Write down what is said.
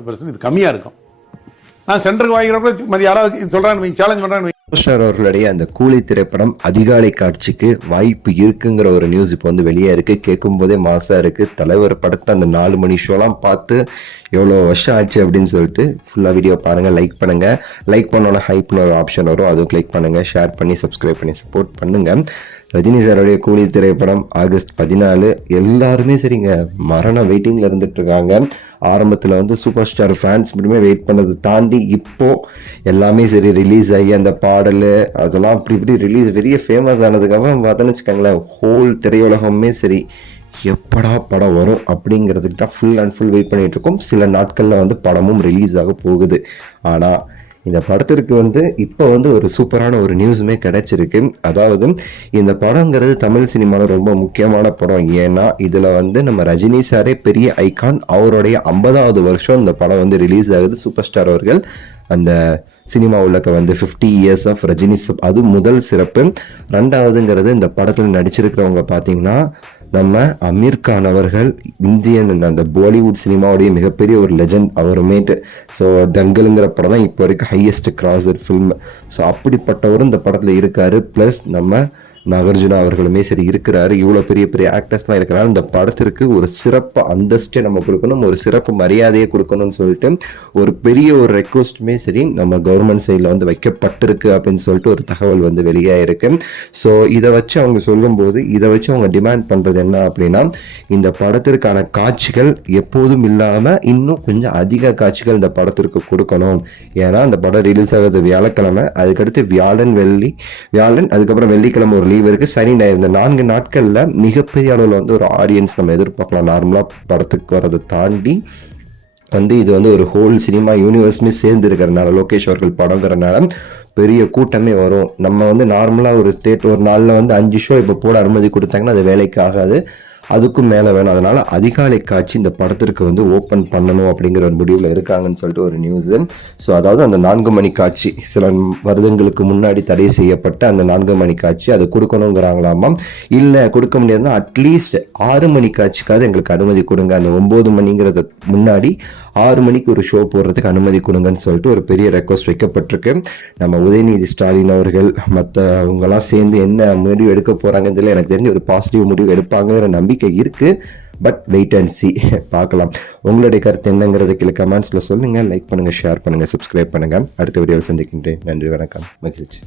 10% இது கம்மியாக இருக்கும். நான் சென்டருக்கு வாங்கிறப்ப யாராவது சொல்கிறான்னு சேலஞ்ச் பண்ணுறான்னு ஸ்டார் அவர்களுடைய அந்த கூலி திரைப்படம் அதிகாலை காட்சிக்கு வாய்ப்பு இருக்குங்கிற ஒரு நியூஸ் இப்போ வந்து வெளியே இருக்கு. கேட்கும் போதே மாசா இருக்கு. தலைவர் படத்தை அந்த 4 மணி ஷோலாம் பார்த்து எவ்வளோ வருஷம் ஆச்சு அப்படின்னு சொல்லிட்டு ஃபுல்லாக வீடியோ பாருங்கள், லைக் பண்ணுங்கள். லைக் பண்ணோன்னா ஹைப்னு ஒரு ஆப்ஷன் வரும், அதுவும் கிளிக் பண்ணுங்கள், ஷேர் பண்ணி சப்ஸ்கிரைப் பண்ணி சப்போர்ட் பண்ணுங்கள். ரஜினி சாரோடைய கூலி திரைப்படம் ஆகஸ்ட் 14. எல்லாருமே சரிங்க மரண வெயிட்டிங்கில் இருந்துட்டு இருக்காங்க. ஆரம்பத்தில் வந்து சூப்பர் ஸ்டார் ஃபேன்ஸ் மட்டுமே வெயிட் பண்ணதை தாண்டி இப்போது எல்லாமே சரி ரிலீஸ் ஆகி அந்த பாடல் அதெல்லாம் இப்படி ரிலீஸ் பெரிய ஃபேமஸ் ஆனதுக்கப்புறம் பார்த்தோன்னு வச்சுக்கோங்களேன், ஹோல் திரையுலகமே சரி எப்படா படம் வரும் அப்படிங்கிறதுக்கு தான் ஃபுல் அண்ட் ஃபுல் வெயிட் பண்ணிகிட்டு இருக்கோம். சில நாட்களில் வந்து படமும் ரிலீஸ் ஆக போகுது. ஆனால் இந்த படத்திற்கு வந்து இப்போ வந்து ஒரு சூப்பரான ஒரு நியூஸுமே கிடைச்சிருக்கு. அதாவது இந்த படங்கிறது தமிழ் சினிமாவில் ரொம்ப முக்கியமான படம். ஏன்னா இதில் வந்து நம்ம ரஜினி சாரே பெரிய ஐகான், அவருடைய 50வது வருஷம் இந்த படம் வந்து ரிலீஸ் ஆகுது. சூப்பர் ஸ்டார் அவர்கள் அந்த சினிமா உள்ளக்க வந்து 50 இயர்ஸ் ஆஃப் ரஜினி, அது முதல் சிறப்பு. ரெண்டாவதுங்கிறது இந்த படத்தில் நடிச்சிருக்கிறவங்க பார்த்தீங்கன்னா நம்ம அமீர் கான் அவர்கள், இந்தியன் அந்த பாலிவுட் சினிமாவுடைய மிகப்பெரிய ஒரு லெஜண்ட் அவருமேட்டு. ஸோ தங்கலுங்கிற படம் தான் இப்போ வரைக்கும் ஹையஸ்ட் கிராசர் ஃபில்ம். ஸோ அப்படிப்பட்டவரும் இந்த படத்தில் இருக்கார். ப்ளஸ் நம்ம நாகார்ஜுனா அவர்களுமே சரி இருக்கிறாரு. இவ்வளோ பெரிய பெரிய ஆக்டர்ஸ்லாம் இருக்கிறாரு. இந்த படத்திற்கு ஒரு சிறப்பு அந்தஸ்டே நம்ம கொடுக்கணும், ஒரு சிறப்பு மரியாதையை கொடுக்கணும்னு சொல்லிட்டு ஒரு பெரிய ஒரு ரெக்வஸ்ட்டுமே சரி நம்ம கவர்மெண்ட் சைடில் வந்து வைக்கப்பட்டிருக்கு அப்படின்னு சொல்லிட்டு ஒரு தகவல் வந்து வெளியாயிருக்கு. ஸோ இதை வச்சு அவங்க சொல்லும்போது இதை வச்சு அவங்க டிமாண்ட் பண்ணுறது என்ன அப்படின்னா, இந்த படத்திற்கான காட்சிகள் எப்போதும் இல்லாமல் இன்னும் கொஞ்சம் அதிக காட்சிகள் இந்த படத்திற்கு கொடுக்கணும். ஏன்னா இந்த படம் ரிலீஸ் ஆகுது வியாழக்கிழமை, அதுக்கடுத்து வியாழன் அதுக்கப்புறம் வெள்ளிக்கிழமை ஒரு லீவ் இருக்கு, சனி ஞாயிறு. இந்த 4 நாட்கள்ல மிகப்பெரிய அளவில் வந்து ஒரு ஆடியன்ஸ் நம்ம எதிர்பார்க்கலாம். நார்மலா படத்துக்கு வரதை தாண்டி வந்து இது வந்து ஒரு ஹோல் சினிமா யூனிவர்ஸ்மே சேர்ந்து இருக்கிறனால, லோகேஷ் அவர்கள் படங்கிறனால பெரிய கூட்டமே வரும். நம்ம வந்து நார்மலாக ஒரு ஒரு நாளில் வந்து 5 ஷோ இப்போ போட அனுமதி கொடுத்தாங்கன்னா அது வேலைக்கு ஆகாது, அதுக்கும் மேலே வேணும். அதனால அதிகாலை காட்சி இந்த படத்திற்கு வந்து ஓப்பன் பண்ணணும் அப்படிங்கிற ஒரு முடிவில் இருக்காங்கன்னு சொல்லிட்டு ஒரு நியூஸு. ஸோ அதாவது அந்த 4 மணி காட்சி சில வருடங்களுக்கு முன்னாடி தடை செய்யப்பட்ட அந்த 4 மணி காட்சி அது கொடுக்கணுங்கிறாங்களாமா. இல்லை கொடுக்க முடியாதுன்னா அட்லீஸ்ட் 6 மணி காட்சிக்காவது எங்களுக்கு அனுமதி கொடுங்க. அந்த 9 மணிங்கிறத முன்னாடி 6 மணிக்கு ஒரு ஷோ போடுறதுக்கு அனுமதி கொடுங்கன்னு சொல்லிட்டு ஒரு பெரிய ரெக்வஸ்ட் வைக்கப்பட்டிருக்கு. நம்ம உதயநிதி ஸ்டாலின் அவர்கள் மற்றவங்களாம் சேர்ந்து என்ன முடிவு எடுக்க போகிறாங்கன்னு தெரியல. எனக்கு தெரிஞ்ச ஒரு பாசிட்டிவ் முடிவு எடுப்பாங்கிற நம்பிக்கை இருக்கு. பட் வெயிட் அண்ட் சி, பார்க்கலாம். உங்களுடைய கருத்து என்னங்கிறத கீழே கமெண்ட்ஸில் சொல்லுங்கள். லைக் பண்ணுங்கள், ஷேர் பண்ணுங்கள், சப்ஸ்கிரைப் பண்ணுங்கள். அடுத்த வீடியோவில் சந்திக்கின்றேன். நன்றி, வணக்கம், மகிழ்ச்சி.